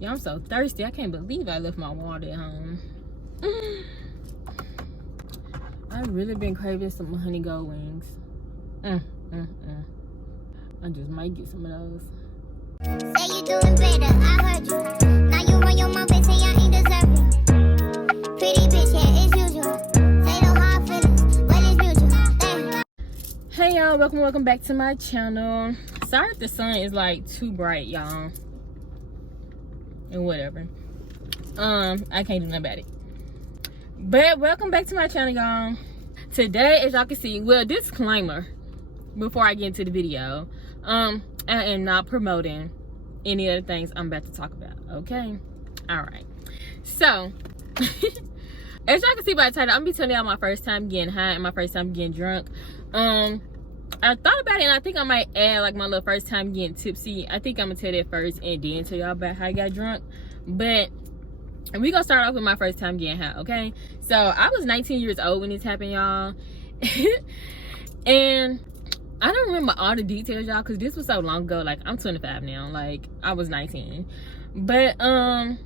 Yeah, I'm so thirsty. I can't believe I left my water at home. I've really been craving some honey gold wings. I just might get some of those. Say you doing better, I heard you. Now you run your mouth and say I ain't deserving. Pretty bitch, yeah, it's usual. Say no hard feelings, but it's mutual. Damn. Hey y'all, welcome back to my channel. Sorry if the sun is like too bright, y'all. And whatever. I can't do nothing about it. But welcome back to my channel, y'all. Today, as y'all can see, well, disclaimer before I get into the video. I am not promoting any of the things I'm about to talk about, okay? Alright. So, as y'all can see by the title, I'm gonna be telling y'all my first time getting high and my first time getting drunk. I thought about it and I think I might add like my little first time getting tipsy. I think I'm gonna tell that first and then tell y'all about how I got drunk. But we gonna start off with my first time getting high, okay? So I was 19 years old when this happened, y'all. And I don't remember all the details, y'all, because this was so long ago. Like, I'm 25 now. Like, I was 19. But I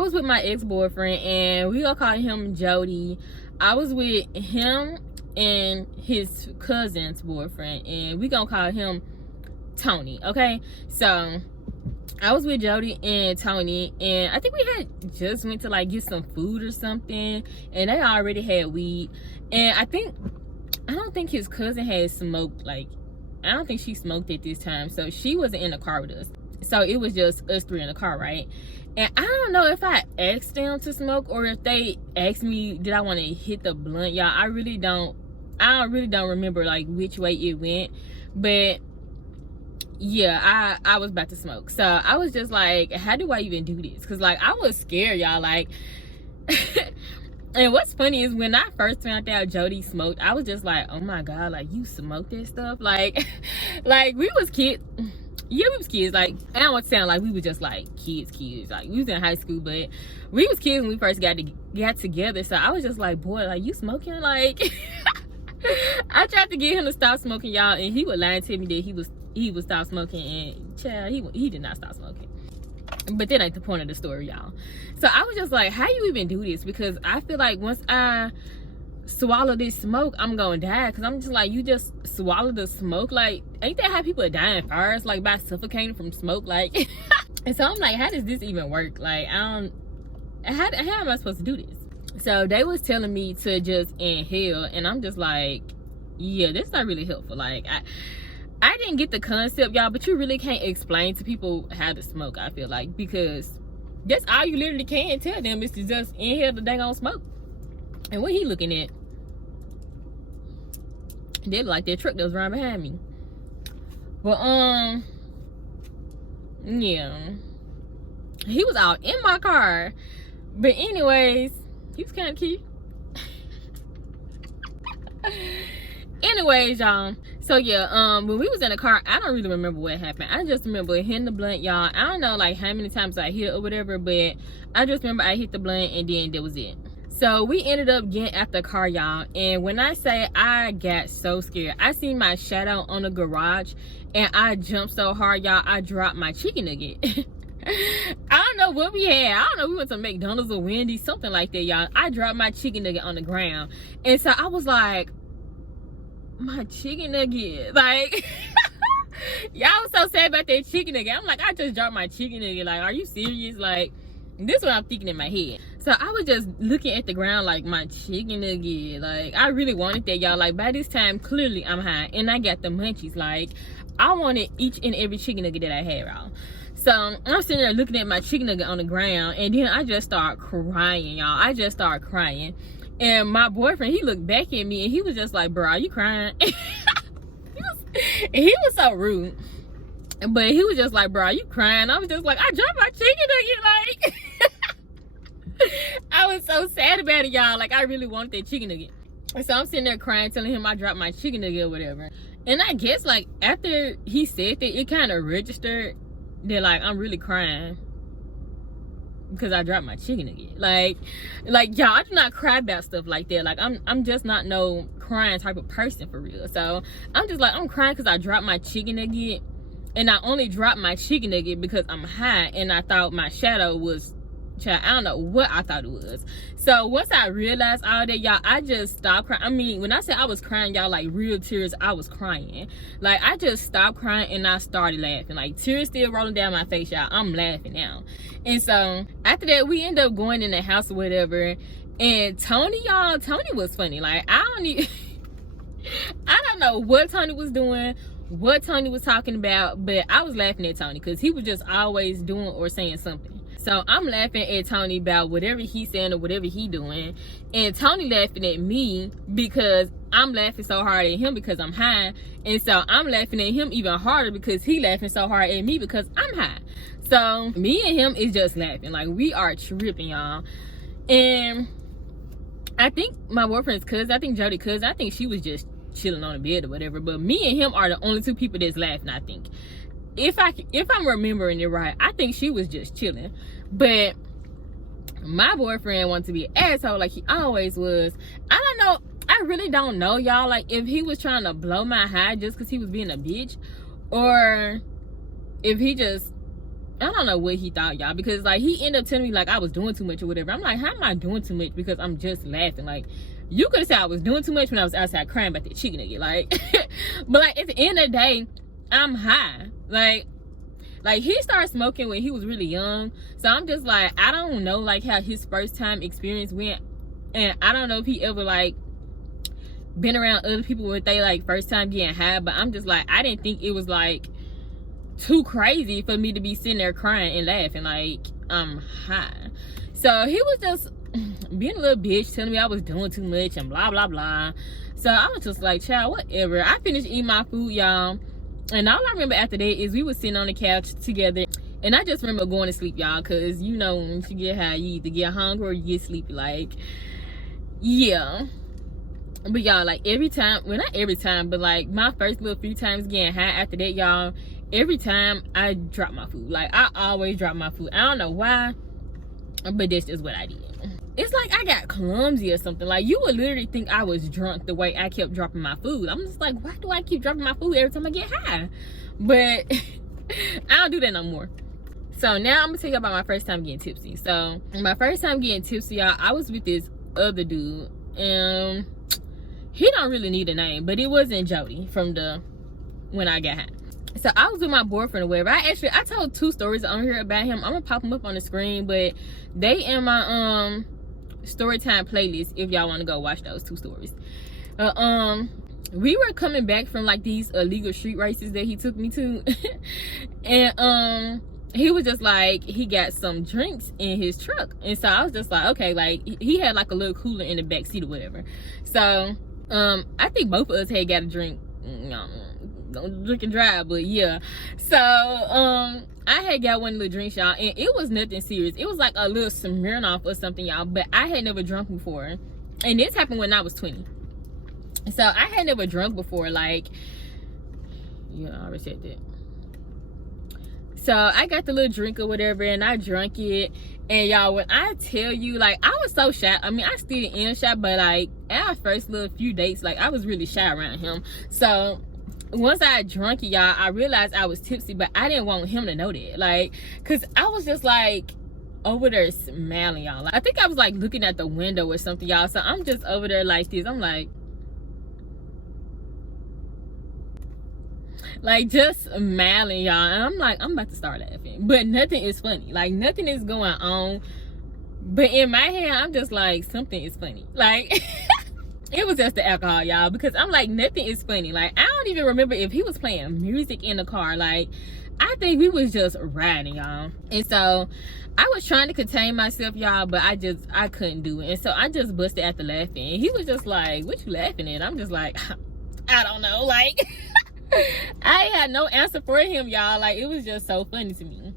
was with my ex-boyfriend and we gonna call him Jody. I was with him and his cousin's boyfriend and we gonna call him Tony, okay? So I was with Jody and Tony and I think we had just went to like get some food or something and they already had weed. And I don't think his cousin had smoked. Like, I don't think she smoked at this time, so she wasn't in the car with us. So it was just us three in the car, right? And I don't know if I asked them to smoke or if they asked me did I want to hit the blunt, y'all. I really don't remember like which way it went, but yeah, I was about to smoke. So I was just like, how do I even do this? Because like I was scared, y'all. Like and what's funny is when I first found out Jody smoked, I was just like, oh my god, like you smoked that stuff? Like like we was kids. Yeah, we was kids. Like, I don't want to sound like we were just like kids. Like, we was in high school, but we was kids when we first got together. So I was just like, boy, like you smoking? Like I tried to get him to stop smoking, y'all, and he would lie to me that he would stop smoking, and child, he did not stop smoking. But that ain't the point of the story, y'all. So I was just like, how you even do this? Because I feel like once I swallow this smoke, I'm gonna die. Because I'm just like, you just swallow the smoke? Like, ain't that how people are dying first? Like, by suffocating from smoke? Like, and so I'm like, how does this even work? Like, how am I supposed to do this? So they was telling me to just inhale. And I'm just like, yeah, that's not really helpful. Like, I didn't get the concept, y'all, but you really can't explain to people how to smoke, I feel like, because that's all you literally can tell them is to just inhale the dang on smoke. And what he looking at? They look like that truck that was right behind me. But yeah, he was out in my car. But anyways, he was kind of cute. Anyways, y'all, so yeah, when we was in the car, I don't really remember what happened. I just remember hitting the blunt, y'all. I don't know like how many times I hit it or whatever, but I just remember I hit the blunt and then that was it. So we ended up getting out the car, y'all, and when I say I got so scared, I seen my shadow on the garage and I jumped so hard, y'all, I dropped my chicken nugget. I don't know what we had. I don't know, we went to McDonald's or Wendy's, something like that, y'all. I dropped my chicken nugget on the ground, and so I was like, my chicken nugget, like y'all was so sad about that chicken nugget. I'm like, I just dropped my chicken nugget. Like, are you serious? Like, this is what I'm thinking in my head. So I was just looking at the ground like, my chicken nugget. Like, I really wanted that, y'all. Like, by this time, clearly I'm high and I got the munchies. Like, I wanted each and every chicken nugget that I had, y'all. So I'm sitting there looking at my chicken nugget on the ground, and then I just start crying, y'all. I just start crying. And my boyfriend, he looked back at me and he was just like, bro, are you crying? he was so rude. But he was just like, bro, are you crying? I was just like, I dropped my chicken nugget. Like, I was so sad about it, y'all. Like, I really wanted that chicken nugget. And so I'm sitting there crying, telling him I dropped my chicken nugget or whatever. And I guess, like, after he said that, it kind of registered that, like, I'm really crying because I dropped my chicken nugget. Like y'all, I do not cry about stuff like that. Like, I'm just not no crying type of person for real. So I'm just like, I'm crying because I dropped my chicken nugget. And I only dropped my chicken nugget because I'm high and I thought my shadow was, child, I don't know what I thought it was. So once I realized all that, y'all, I just stopped crying. I mean, when I said I was crying, y'all, like real tears, I was crying. Like, I just stopped crying and I started laughing. Like, tears still rolling down my face, y'all. I'm laughing now. And so after that, we ended up going in the house or whatever. And Tony, y'all, Tony was funny. Like, I don't know what Tony was doing, what Tony was talking about, but I was laughing at Tony because he was just always doing or saying something. So I'm laughing at Tony about whatever he's saying or whatever he doing, and Tony laughing at me because I'm laughing so hard at him because I'm high, and so I'm laughing at him even harder because he laughing so hard at me because I'm high. So me and him is just laughing. Like, we are tripping, y'all. And I think my boyfriend's cousin, I think Jody cousin, I think she was just chilling on the bed or whatever, but me and him are the only two people that's laughing, I think. If I'm remembering it right, I think she was just chilling. But my boyfriend wanted to be an asshole like he always was. I don't know, I really don't know, y'all, like if he was trying to blow my high just because he was being a bitch, or if he just, I don't know what he thought, y'all, because like he ended up telling me like I was doing too much or whatever. I'm like, how am I doing too much? Because I'm just laughing. Like, you could have said I was doing too much when I was outside crying about that chicken nugget, like. But like at the end of the day, I'm high. Like he started smoking when he was really young, so I'm just like, I don't know like how his first time experience went, and I don't know if he ever like been around other people when they like first time getting high, but I'm just like, I didn't think it was like too crazy for me to be sitting there crying and laughing like I'm high. So he was just being a little bitch, telling me I was doing too much and blah blah blah. So I was just like, child, whatever. I finished eating my food, y'all, and all I remember after that is we was sitting on the couch together, and I just remember going to sleep, y'all, because you know when you get high, you either get hungry or you get sleepy. Like, yeah. But y'all, like every time, well not every time, but like my first little few times getting high after that, y'all, every time I drop my food. Like, I always drop my food. I don't know why, but that's just what I did. It's like I got clumsy or something. Like, you would literally think I was drunk the way I kept dropping my food. I'm just like, why do I keep dropping my food every time I get high? But I don't do that no more. So now I'm gonna tell you about my first time getting tipsy. So my first time getting tipsy, y'all, I was with this other dude, and he don't really need a name, but it wasn't Jody from when I got high. So I was with my boyfriend or whatever. I told 2 stories on here about him. I'm gonna pop them up on the screen, but they in my StoryTime playlist if y'all want to go watch those 2 stories. We were coming back from like these illegal street races that he took me to, and he was just like, he got some drinks in his truck, and so I was just like, okay, like he had like a little cooler in the back seat or whatever. So I think both of us had got a drink. Don't drink and drive, but yeah. So I had got one little drink, y'all, and it was nothing serious. It was like a little Smirnoff or something, y'all, but I had never drunk before, and this happened when I was 20. So I had never drunk before. Like, yeah, I already said that. So I got the little drink or whatever, and I drank it. And y'all, when I tell you, like, I was so shy. I mean, I still am shy, but like at our first little few dates, like I was really shy around him. So once I drunk it, y'all, I realized I was tipsy, but I didn't want him to know that. Like, cause I was just like over there smiling, y'all. Like, I think I was like looking at the window or something, y'all. So I'm just over there like this. I'm like just smiling, y'all, and I'm like, I'm about to start laughing, but nothing is funny. Like, nothing is going on, but in my head I'm just like, something is funny. Like it was just the alcohol, y'all, because I'm like, nothing is funny. Like, I don't even remember if he was playing music in the car. Like, I think we was just riding, y'all. And so I was trying to contain myself, y'all, but I couldn't do it. And so I just busted out the laughing, and he was just like, what you laughing at? I'm just like, I don't know. Like I had no answer for him, y'all. Like, it was just so funny to me.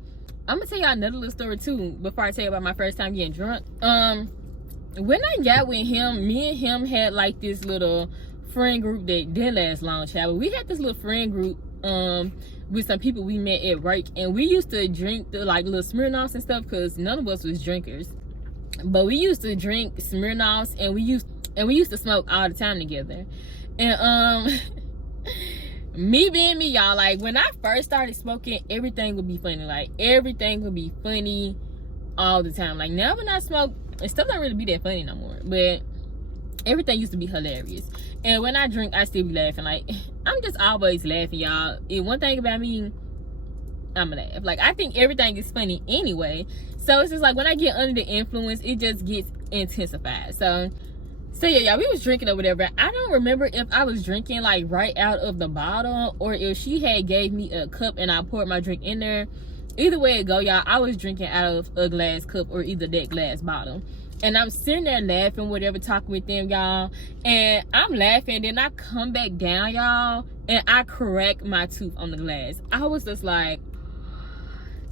I'm gonna tell y'all another little story too before I tell you about my first time getting drunk. When I got with him, me and him had like this little friend group that didn't last long, child. But we had this little friend group with some people we met at work, and we used to drink the like little Smirnoffs and stuff because none of us was drinkers. But we used to drink Smirnoffs, and we used to smoke all the time together. And me being me, y'all, like when I first started smoking, everything would be funny. Like everything would be funny all the time. Like now when I smoke, stuff don't really be that funny no more, but everything used to be hilarious. And when I drink, I still be laughing. Like I'm just always laughing, y'all. And one thing about me, I'm gonna laugh. Like I think everything is funny anyway, so it's just like when I get under the influence, it just gets intensified. So yeah, y'all, we was drinking or whatever. I don't remember if I was drinking like right out of the bottle or if she had gave me a cup and I poured my drink in there. Either way it go, y'all, I was drinking out of a glass cup or either that glass bottle. And I'm sitting there laughing, whatever, talking with them, y'all. And I'm laughing, then I come back down, y'all, and I crack my tooth on the glass. I was just like,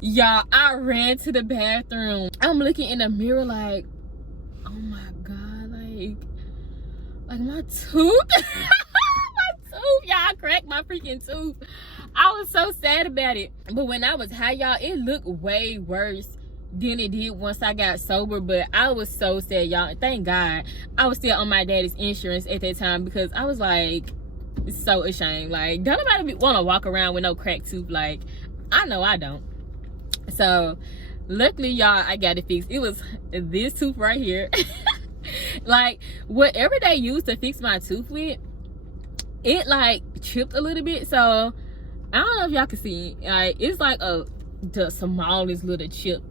y'all, I ran to the bathroom. I'm looking in the mirror like, oh my God, like my tooth. My tooth, y'all, I cracked my freaking tooth. I was so sad about it. But when I was high, y'all, it looked way worse than it did once I got sober. But I was so sad, y'all. And thank God I was still on my daddy's insurance at that time, because I was like so ashamed. Like, don't nobody want to walk around with no cracked tooth. Like, I know I don't. So luckily, y'all, I got it fixed. It was this tooth right here. Like whatever they used to fix my tooth with, it like chipped a little bit. So I don't know if y'all can see, like it's like the smallest little chip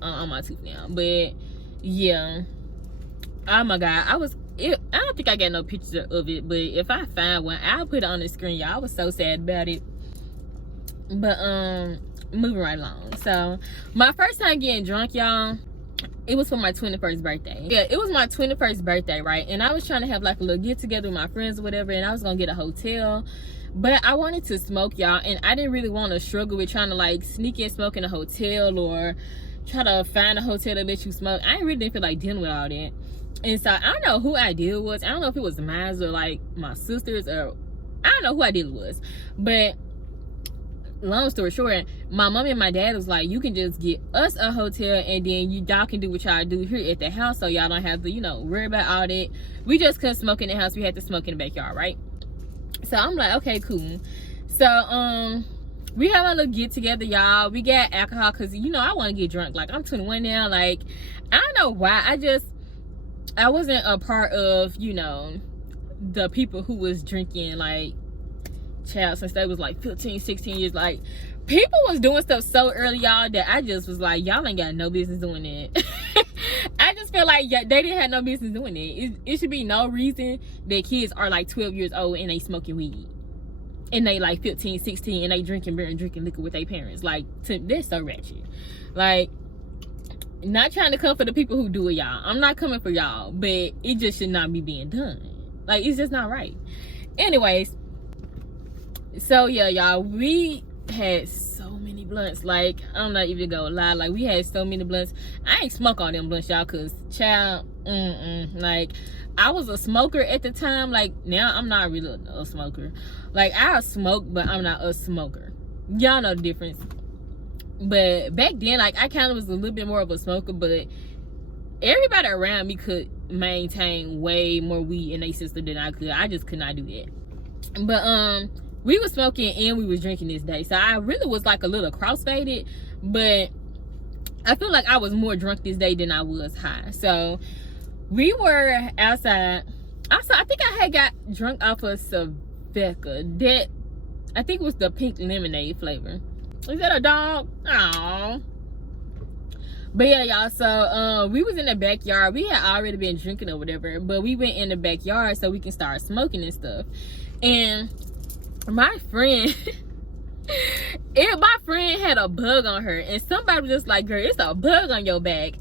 on my tooth now. But yeah, oh my God, I don't think I got no pictures of it, but if I find one, I'll put it on the screen, y'all. I was so sad about it. But moving right along. So my first time getting drunk, y'all, it was for my 21st birthday. Yeah, it was my 21st birthday, right? And I was trying to have like a little get together with my friends or whatever, and I was gonna get a hotel, but I wanted to smoke, y'all, and I didn't really want to struggle with trying to like sneak in smoke in a hotel or try to find a hotel that lets you smoke. I really didn't feel like dealing with all that. And so I don't know who ideal was. I don't know if it was mine or like my sister's, or I don't know who ideal was. But long story short, my mom and my dad was like, you can just get us a hotel and then y'all can do what y'all do here at the house, so y'all don't have to, you know, worry about all that. We just couldn't smoke in the house. We had to smoke in the backyard, right? So I'm like, okay, cool. So we have a little get together, y'all. We got alcohol because, you know, I want to get drunk. Like, I'm 21 now. Like, I don't know why. I wasn't a part of, you know, the people who was drinking, like, child, since they was like 15, 16 years. Like, people was doing stuff so early, y'all, that I just was like, y'all ain't got no business doing that. I just feel like they didn't have no business doing it. It should be no reason that kids are like 12 years old and they smoking weed, and they like 15, 16 and they drinking beer and drinking liquor with their parents. Like, that's so ratchet. Like, not trying to come for the people who do it, y'all. I'm not coming for y'all, but it just should not be being done. Like, it's just not right. Anyways, so yeah, y'all, we had so many blunts. Like, I'm not even gonna lie, like, we had so many blunts. I ain't smoke all them blunts, y'all, because child, like, I was a smoker at the time. Like, now I'm not really a smoker. Like, I smoke, but I'm not a smoker. Y'all know the difference. But back then, like, I kind of was a little bit more of a smoker, but everybody around me could maintain way more weed in their system than I could. I just could not do that. But we was smoking and we was drinking this day, so I really was like a little crossfaded, but I feel like I was more drunk this day than I was high. So we were outside. I think I had got drunk off of Saveca. That, I think it was the pink lemonade flavor. Is that a dog? Aww. But yeah, y'all, so we was in the backyard. We had already been drinking or whatever, but we went in the backyard so we can start smoking and stuff. And my friend my friend had a bug on her, and somebody was just like, girl, it's a bug on your back.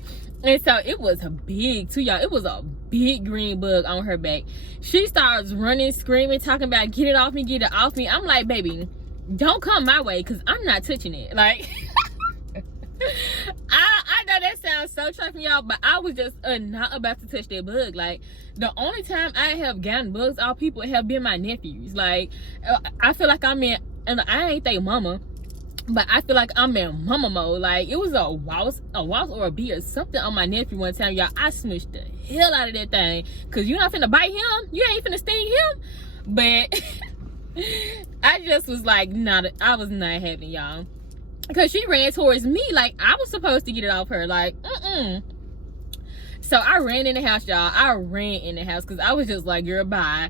And so it was big too, y'all. It was a big green bug on her back. She starts running, screaming, talking about, get it off me, get it off me. I'm like, baby, don't come my way, because I'm not touching it. Like, I know that sounds so trifling, y'all, but I was just not about to touch that bug. Like, the only time I have gotten bugs off people have been my nephews. Like, I feel like I'm in, and I ain't their mama, but I feel like I'm in mama mode. Like, it was a wasp or a bee or something on my nephew one time, y'all. I smushed the hell out of that thing, because you're not finna bite him. You ain't finna sting him. But I just was like, I was not having y'all. Because she ran towards me like I was supposed to get it off her. Like, So I ran in the house, y'all. I ran in the house because I was just like, girl, bye.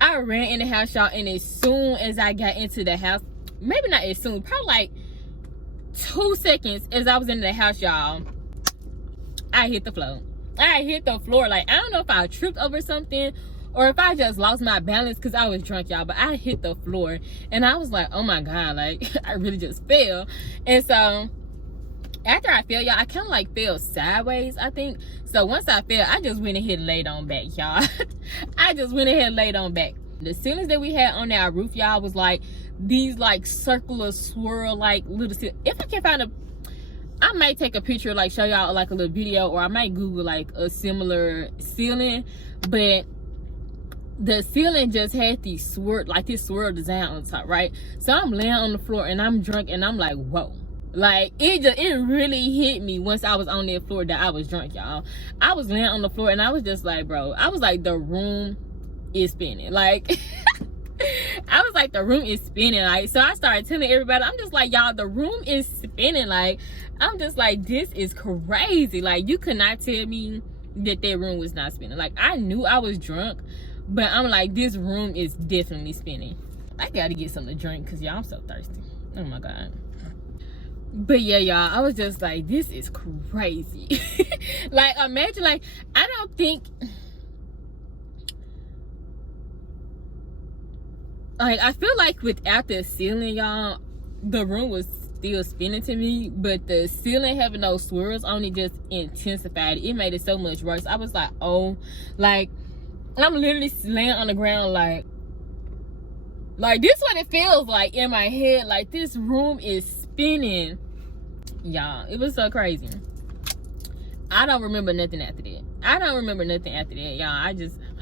I ran in the house, y'all. And as soon as I got into the house, maybe not as soon, probably like 2 seconds as I was in the house, y'all, I hit the floor. I hit the floor. Like, I don't know if I tripped over something or if I just lost my balance because I was drunk, y'all. But I hit the floor. And I was like, oh my God, like, I really just fell. And so after I fell, y'all, I kind of like fell sideways, I think. So once I fell, I just went ahead and laid on back, y'all. I just went ahead and laid on back. The ceilings that we had on our roof, y'all, was like these like circular swirl like little ceilings. If I can find I might take a picture, like show y'all like a little video, or I might Google like a similar ceiling. But the ceiling just had these this swirl design on top, right? So I'm laying on the floor and I'm drunk and I'm like, whoa. Like, it really hit me once I was on that floor that I was drunk, y'all. I was laying on the floor and I was just like, bro, I was like, the room is spinning. Like, I was like, the room is spinning. Like, so I started telling everybody, I'm just like, y'all, the room is spinning. Like, I'm just like, this is crazy. Like, you could not tell me that room was not spinning. Like, I knew I was drunk, but I'm like, this room is definitely spinning. I gotta get something to drink because, y'all, I'm so thirsty. Oh, my God. But yeah, y'all, I was just like, this is crazy. Like, imagine, like, I don't think, like, I feel like without the ceiling, y'all, the room was still spinning to me, but the ceiling having those swirls on it just intensified it. It made it so much worse. I was like, oh, like, I'm literally laying on the ground like this what it feels like in my head. Like, this room is spinning, y'all. It was so crazy. I don't remember nothing after that. Y'all. I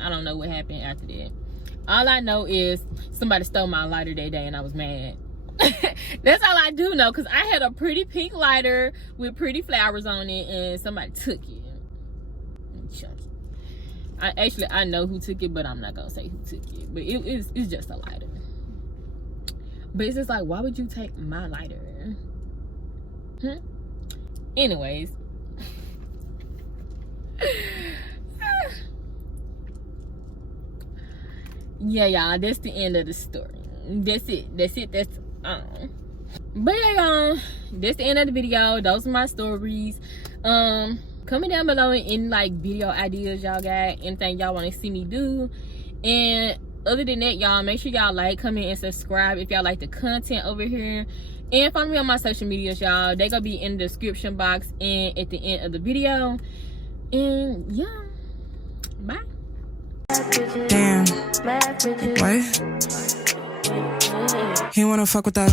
don't know what happened after that. All I know is somebody stole my lighter that day and I was mad. That's all I do know, because I had a pretty pink lighter with pretty flowers on it and somebody took it. I know who took it, but I'm not gonna say who took it. But it's just a lighter. But it's just like, why would you take my lighter? Anyways. Yeah, y'all, that's the end of the story. That's it. That's but yeah, y'all, that's the end of the video. Those are my stories. Comment down below any like video ideas y'all got, anything y'all want to see me do. And other than that, y'all, make sure y'all like, comment, and subscribe if y'all like the content over here. And follow me on my social medias, y'all. They gonna be in the description box and at the end of the video. And yeah, bye. Damn. Wait. He wanna fuck with that.